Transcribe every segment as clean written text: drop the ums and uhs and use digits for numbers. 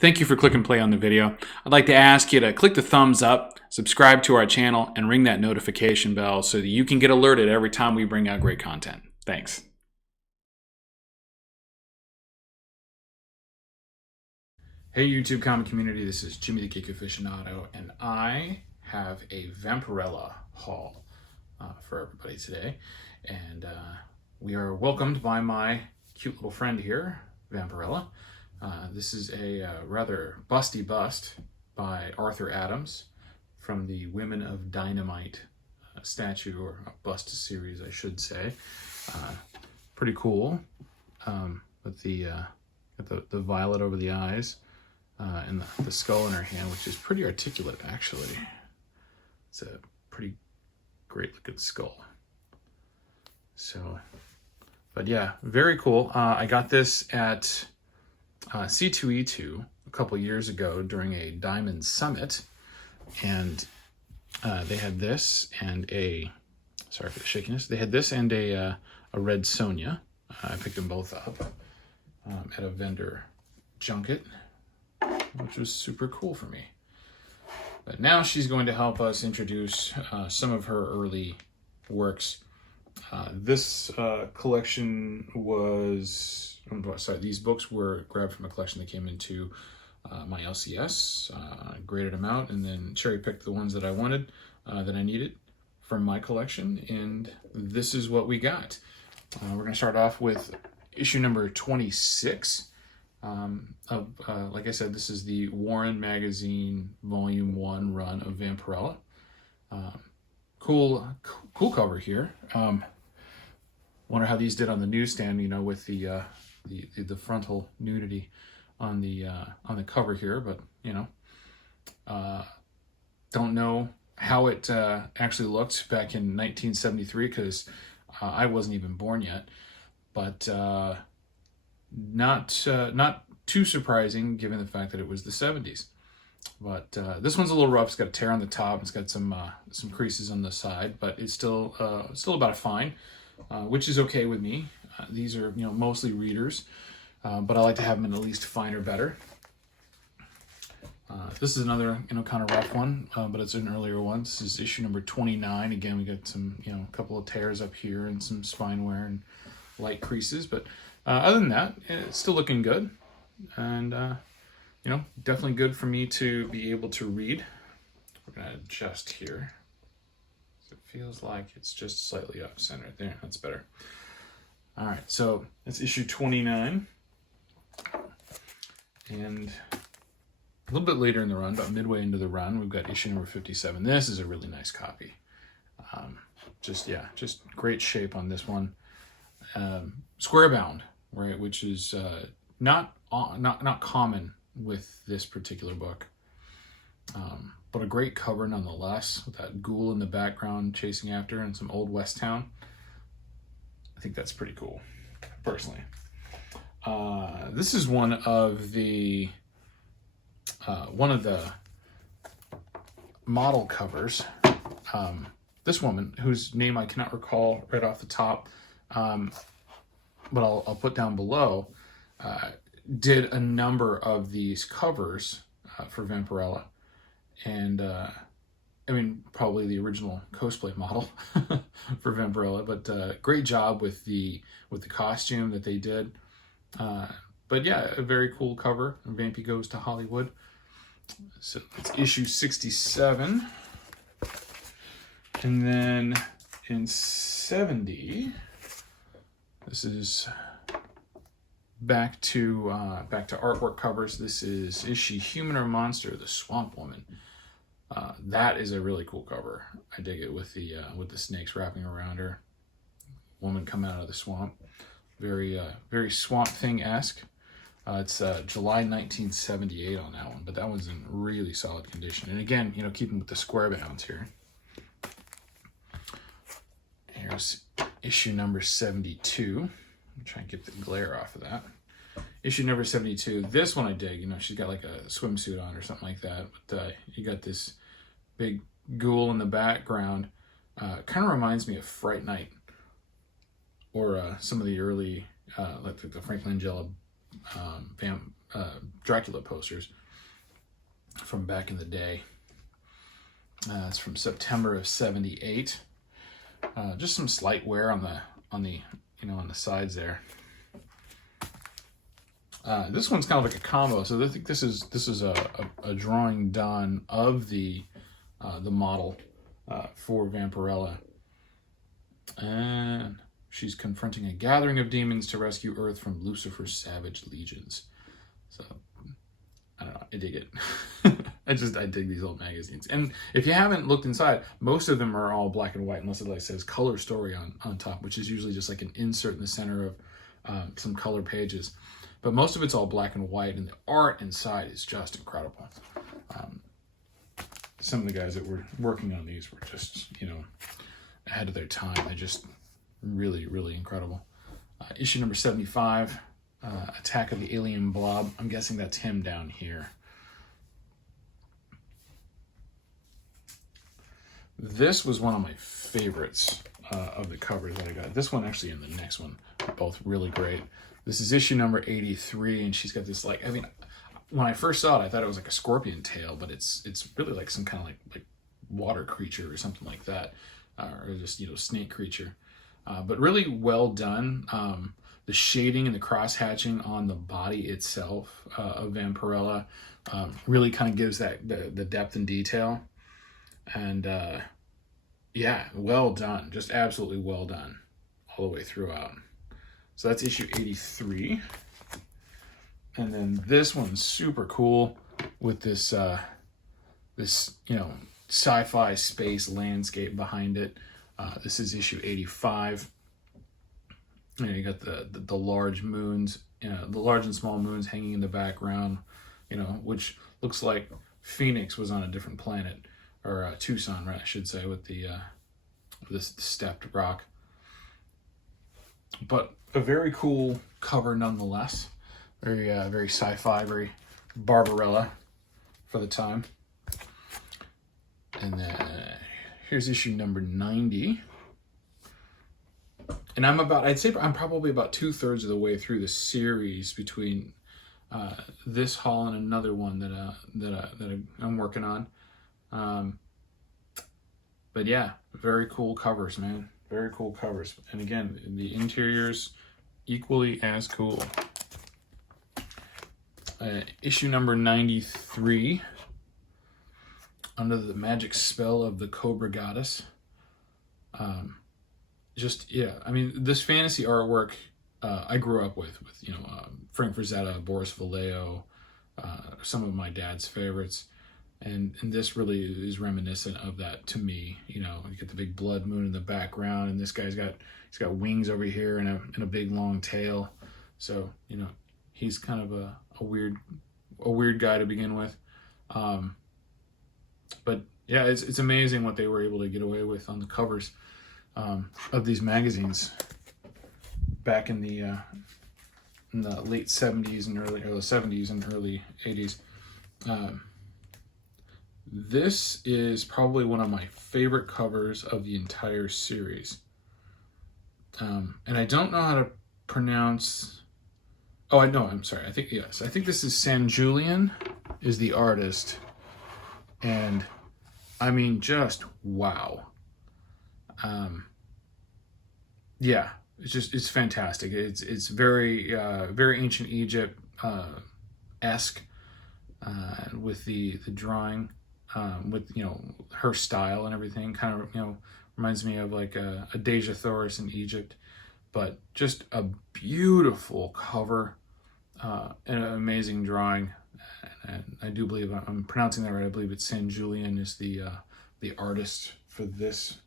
Thank you for clicking play on the video. I'd like to ask you to click the thumbs up, subscribe to our channel, and ring that notification bell so that you can get alerted every time we bring out great content. Thanks. Hey YouTube comic community, this is Jimmy the Geek Aficionado, and I have a Vampirella haul for everybody today. And we are welcomed by my cute little friend here, Vampirella. This is a rather busty bust by Arthur Adams from the Women of Dynamite statue, or bust series, I should say. Pretty cool, with the violet over the eyes, and the skull in her hand, which is pretty articulate, actually. It's a pretty great looking skull. So, but yeah, very cool. I got this at C2E2 a couple years ago during a Diamond Summit, and they had this and a, sorry for the shakiness, they had this and a red Sonia. I picked them both up at a vendor junket, which was super cool for me. But now she's going to help us introduce some of her early works. This collection was, sorry, these books were grabbed from a collection that came into my LCS, graded them out, and then cherry-picked the ones that I wanted, that I needed from my collection, and this is what we got. We're going to start off with issue number 26. Like I said, this is the Warren Magazine Volume 1 run of Vampirella. Cool cover here. Wonder how these did on the newsstand, you know, with the frontal nudity on the cover here, but you know, don't know how it actually looked back in 1973, because I wasn't even born yet. But not too surprising given the fact that it was the 70s. But this one's a little rough. It's got a tear on the top. It's got some creases on the side, but it's still about fine, which is okay with me. These are, you know, mostly readers, but I like to have them in at least fine or better. This is another, you know, kind of rough one, but it's an earlier one. This is issue number 29. Again, we got some, you know, a couple of tears up here and some spine wear and light creases, but other than that, it's still looking good, and you know, definitely good for me to be able to read. We're gonna adjust here. So it feels like it's just slightly off center. There, that's better. All right, so it's issue 29, and a little bit later in the run, about midway into the run, we've got issue number 57. This is a really nice copy. Just great shape on this one. Square bound, right, which is not common with this particular book, but a great cover nonetheless, with that ghoul in the background chasing after and some old West Town. I think that's pretty cool, personally. This is one of the model covers. This woman, whose name I cannot recall right off the top, but I'll put down below, did a number of these covers for Vampirella, and I mean, probably the original cosplay model for Vampirella, but great job with the costume that they did. But yeah, a very cool cover. Vampy Goes to Hollywood. So it's issue 67, and then in 70, this is back to artwork covers. This is She Human or Monster? The Swamp Woman. That is a really cool cover. I dig it, with the snakes wrapping around her. Woman coming out of the swamp. Very Swamp Thing-esque. It's July 1978 on that one, but that one's in really solid condition. And again, you know, keeping with the square bounds here. Here's issue number 72. I'm trying to get the glare off of that. Issue number 72. This one I dig. You know, she's got like a swimsuit on or something like that. But you got this big ghoul in the background. Kind of reminds me of Fright Night, or some of the early, like the Frank Langella Dracula posters from back in the day. It's from September of '78. Just some slight wear on the sides there. This one's kind of like a combo. So I think this is a drawing done of the model for Vampirella, and she's confronting a gathering of demons to rescue Earth from Lucifer's savage legions. So I don't know, I dig it. I dig these old magazines. And if you haven't looked inside, most of them are all black and white, unless it like says color story on top, which is usually just like an insert in the center of some color pages. But most of it's all black and white, and the art inside is just incredible. Some of the guys that were working on these were just, ahead of their time. They're just really, really incredible. Issue number 75, Attack of the Alien Blob. I'm guessing that's him down here. This was one of my favorites of the covers that I got. This one actually and the next one are both really great. This is issue number 83, and she's got this, like, I mean, when I first saw it, I thought it was like a scorpion tail, but it's really like some kind of like water creature or something like that, or just, snake creature. But really well done. The shading and the cross hatching on the body itself of Vampirella really kind of gives that the depth and detail. And yeah, well done. Just absolutely well done all the way throughout. So that's issue 83. And then this one's super cool with this sci-fi space landscape behind it. This is issue 85. And you got the large moons, the large and small moons hanging in the background, which looks like Phoenix was on a different planet, or Tucson, right, I should say, with this stepped rock. But a very cool cover nonetheless. Very sci-fi, very Barbarella for the time. And then here's issue number 90. And I'd say I'm probably about 2/3 of the way through the series between this haul and another one that I'm working on. But yeah, very cool covers, man. Very cool covers. And again, the interiors equally as cool. Issue number 93, Under the Magic Spell of the Cobra Goddess. I mean, this fantasy artwork I grew up with Frank Frazetta, Boris Vallejo, some of my dad's favorites. And this really is reminiscent of that to me. You get the big blood moon in the background, and this guy's got wings over here and a big long tail. So, he's kind of a weird guy to begin with. But yeah, it's amazing what they were able to get away with on the covers of these magazines back in the late 70s and early 70s and early 80s. This is probably one of my favorite covers of the entire series. And I don't know how to pronounce... Oh, I know, I'm sorry. I think this is San Julian is the artist. And, I mean, just wow. Yeah, it's fantastic. It's very ancient Egypt esque with the drawing. With her style and everything, kind of reminds me of like a Deja Thoris in Egypt, but just a beautiful cover and an amazing drawing. And I do believe I'm pronouncing that right. I believe it's San Julian is the artist for this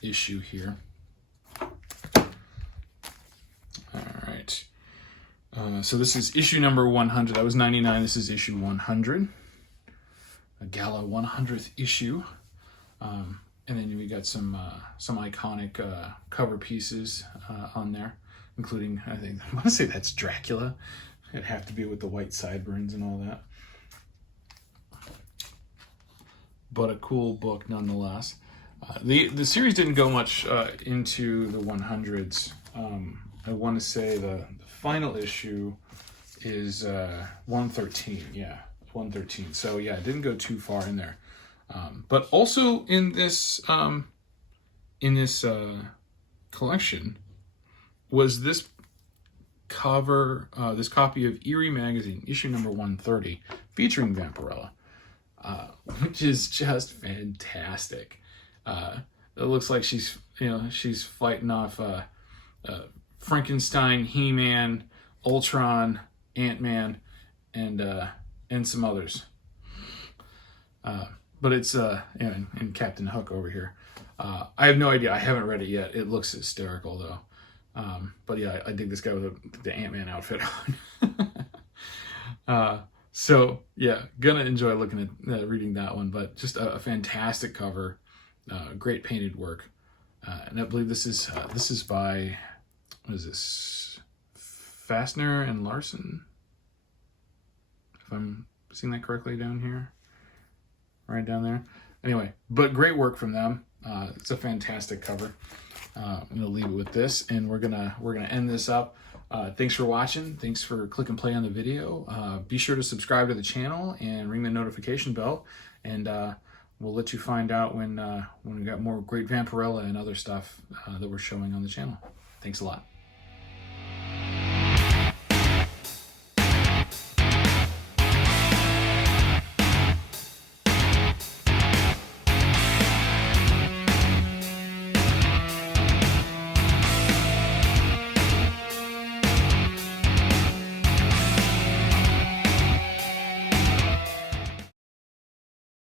issue here. All right. So this is issue number 100. That was 99. This is issue 100. A gala 100th issue, and then we got some iconic cover pieces on there, including I want to say that's Dracula. It'd have to be with the white sideburns and all that. But a cool book nonetheless. The series didn't go much into the 100s. I want to say the final issue is 113. Yeah, 113. So yeah, it didn't go too far in there. But also in this collection was this cover, this copy of Eerie Magazine, issue number 130, featuring Vampirella, which is just fantastic. It looks like she's fighting off Frankenstein, He-Man, Ultron, Ant-Man, and some others. But it's and Captain Hook over here. I have no idea. I haven't read it yet. It looks hysterical though. But yeah, I dig this guy with the Ant-Man outfit on. So yeah, gonna enjoy looking at reading that one. But just a fantastic cover, great painted work, and I believe this is by, what is this? Fastner and Larson, if I'm seeing that correctly down here, right down there. Anyway, but great work from them. It's a fantastic cover. I'm gonna leave it with this, and we're gonna end this up. Thanks for watching. Thanks for click and play on the video. Be sure to subscribe to the channel and ring the notification bell, and we'll let you find out when we got more great Vampirella and other stuff that we're showing on the channel. Thanks a lot.